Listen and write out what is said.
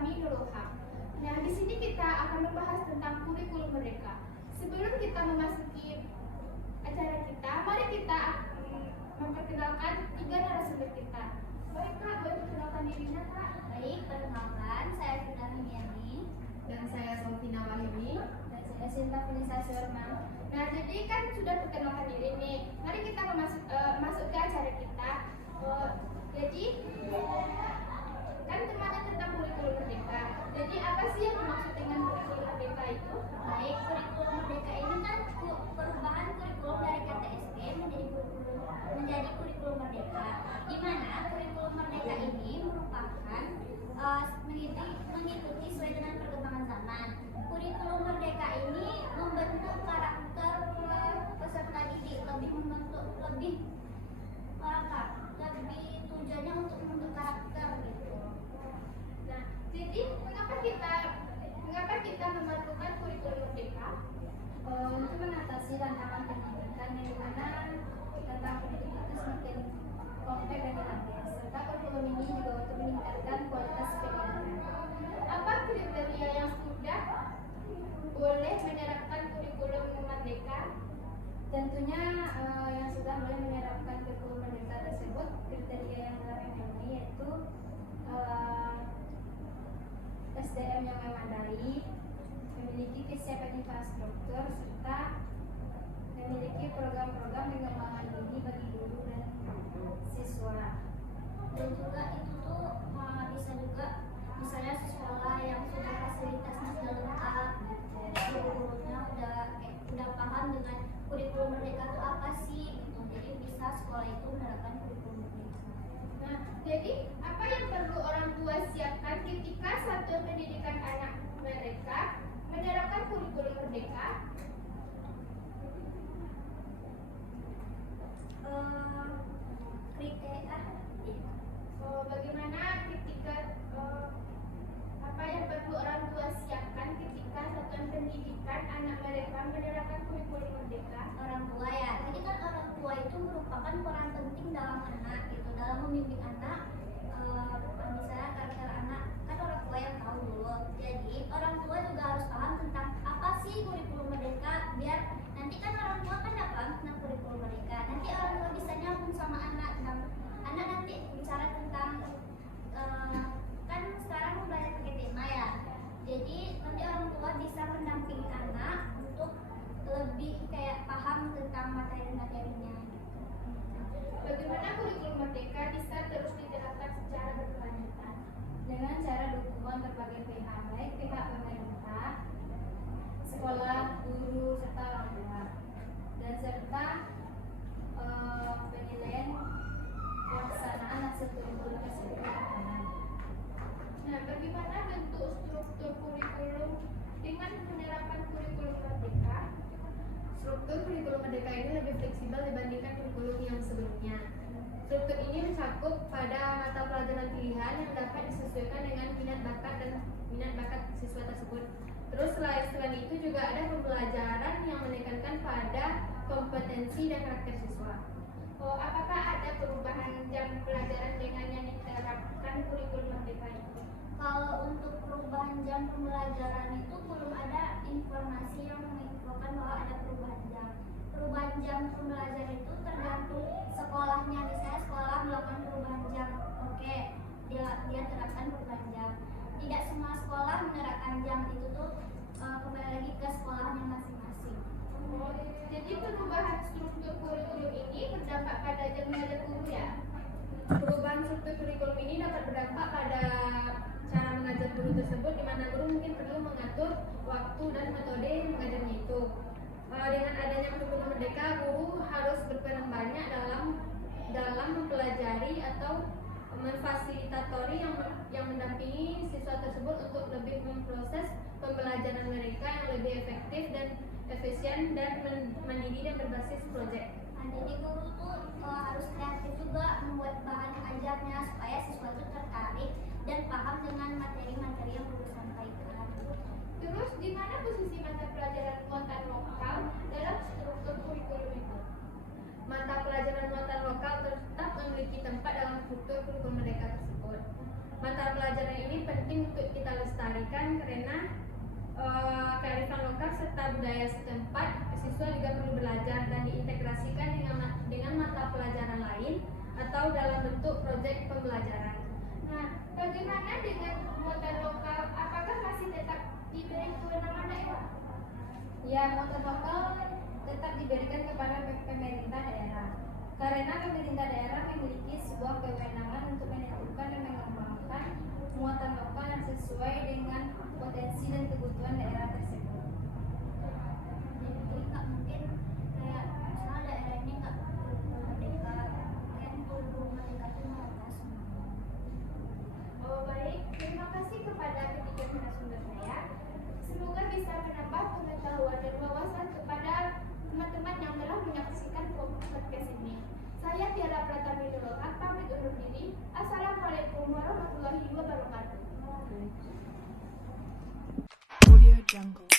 kami Nurul Haq. Nah, di sini kita akan membahas tentang kurikulum merdeka. Sebelum kita memasuki acara kita, mari kita memperkenalkan tiga narasumber kita. Baik Kak, boleh perkenalkan dirinya Kak? Baik, perkenalkan, saya Fina Himiani. Dan saya Sofina Wahyumi. Dan saya Sinta Finisa Surman. Nah, jadi kan sudah perkenalkan diri nih. Mari kita masuk ke acara kita. Jadi kan temanya tentang kurikulum merdeka. Jadi apa sih yang dimaksud dengan kurikulum merdeka itu? Baik, kurikulum merdeka ini kan perubahan kurikulum dari KTSP menjadi kurikulum merdeka. Di mana kurikulum merdeka ini merupakan mengikuti sesuai dengan perkembangan zaman. Kurikulum merdeka ini membentuk karakter peserta didik, lebih tujuannya untuk membentuk karakter gitu. Nah, jadi mengapa kita memerlukan kurikulum merdeka? Untuk mengatasi tantangan pendidikan yang dimana tentang pendidikan itu semakin kompleks dan dinamis, serta kurikulum ini juga untuk meningkatkan kualitas pendidikan. Apa kriteria yang sudah boleh menerapkan kurikulum merdeka? Tentunya yang sudah mulai menerapkan kurikulum merdeka tersebut, kriteria yang memenuhi yaitu SDM yang memadai, memiliki kesiapan infrastruktur, serta memiliki program-program pengembangan diri bagi guru dan siswa. Dan juga itu tuh bisa juga misalnya sekolah yang sudah fasilitasnya sudah lengkap gitu, gurunya udah paham dengan kurikulum merdeka itu apa sih gitu. Jadi bisa sekolah itu menerapkan kurikulum merdeka. Nah, jadi apa yang perlu orang tua siapkan ketika satuan pendidikan anak mereka menerapkan kurikulum merdeka? Bagaimana ketika apa yang perlu orang tua siapkan ketika satuan pendidikan anak mereka menerapkan kurikulum merdeka? Orang tua ya, jadi kan orang tua itu merupakan peran penting dalam anak gitu, dalam membimbing anak. Misalnya karakter anak kan orang tua yang tahu dulu, jadi orang tua juga harus paham tentang apa sih kurikulum merdeka, biar nanti kan orang tua kan dapat paham tentang kurikulum merdeka, nanti orang tua bisa nyambung sama anak nanti bicara tentang kan sekarang belajar pakai tema ya, jadi nanti orang tua bisa mendampingi anak untuk lebih kayak paham tentang materi-materinya. Bagaimana kurikulum merdeka bisa terus diterapkan secara berkelanjutan? Dengan cara dukungan berbagai pihak, baik pihak pemerintah, sekolah, guru, serta orang tua, dan serta penilaian pelaksanaan hasil kurikulum tersebut. Nah, bagaimana bentuk struktur kurikulum dengan penerapan kurikulum merdeka? Struktur kurikulum merdeka ini lebih fleksibel dibandingkan kurikulum yang sebelumnya. Struktur ini mencakup pada mata pelajaran pilihan yang dapat disesuaikan dengan minat bakat siswa tersebut. Terus selain itu juga ada pembelajaran yang menekankan pada kompetensi dan karakter siswa. Apakah ada perubahan jam pelajaran dengan yang diterapkan kurikulum merdeka itu? Kalau untuk perubahan jam pembelajaran itu belum ada informasi yang menginfokan bahwa ada perubahan jam. Perubahan jam pembelajaran itu tergantung sekolahnya. Misalnya sekolah melakukan perubahan jam, oke, dia terapkan perubahan jam. Tidak semua sekolah menerapkan jam itu tuh kembali lagi ke sekolahnya masing-masing. Jadi perubahan struktur kurikulum ini berdampak pada jam belajar guru ya? Perubahan struktur kurikulum ini dapat berdampak pada cara mengajar guru tersebut, di mana guru mungkin perlu mengatur waktu dan metode mengajarnya itu. Dengan adanya kurikulum merdeka, guru harus berperan banyak dalam mempelajari atau memfasilitatori yang mendampingi siswa tersebut untuk lebih memproses pembelajaran mereka yang lebih efektif dan efisien dan mandiri dan berbasis proyek. Jadi guru tuh harus kreatif juga membuat bahan ajarnya supaya siswa itu tertarik dan paham dengan materi-materi yang guru sampaikan. Terus di mana posisi mata pelajaran muatan lokal dalam struktur kurikulum itu? Mata pelajaran muatan lokal tetap memiliki tempat dalam struktur kurikulum merdeka tersebut. Mata pelajaran ini penting penting untuk kita lestarikan karena kearifan lokal serta budaya setempat. Siswa juga perlu belajar dan diintegrasikan dengan mata pelajaran lain atau dalam bentuk proyek pembelajaran. Nah, bagaimana dengan muatan lokal? Apakah masih tetap diberi kewenangan daerah? Ya, muatan lokal tetap diberikan kepada pemerintah daerah. Karena pemerintah daerah memiliki sebuah kewenangan untuk menentukan dan mengembangkan muatan lokal yang sesuai dengan potensi dan kebutuhan daerah tersebut. Jadi nggak mungkin kayak misalnya daerah ini nggak merdeka, kan belum merdeka itu merata semua. Oh baik, terima kasih kepada ketiga narasumber saya. Semoga bisa menambah pengetahuan dan wawasan kepada teman-teman yang telah menyaksikan podcast ini. Saya Tiara Pratama Nurul, pamit undur diri. Assalamualaikum warahmatullahi wabarakatuh. Audio Jungle.